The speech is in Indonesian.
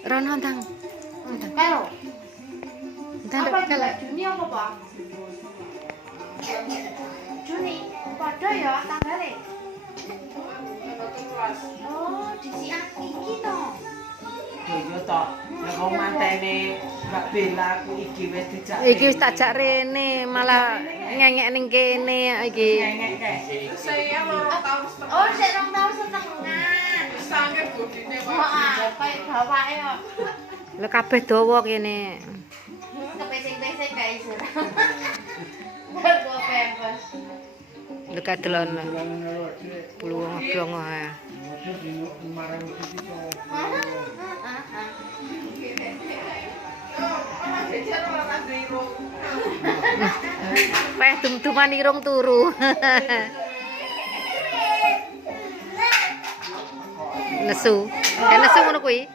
Rono tang. Kalau Tang apa kalau Juni apa Pak? Juni, pada ya tanggalnya. Oh, disiap iki toh. Yo tok. Nek wong mantene Mbak Bella aku iki wis dijak. iki wis tajak rene malah ngengek ning kene iki. Ngengek kae. Saya mau 2 tahun setengah. Oh, sik 2 tahun setengah. Sange budine Heeh, kayak bapake kok. Lho kabeh dawa kene. Kepesing-pesing gak iso. Nggo pempes. Lho kadelon. Puluh dong ae. Weh dum-duman irung turu. Nesu. Nesu ngono kuwi.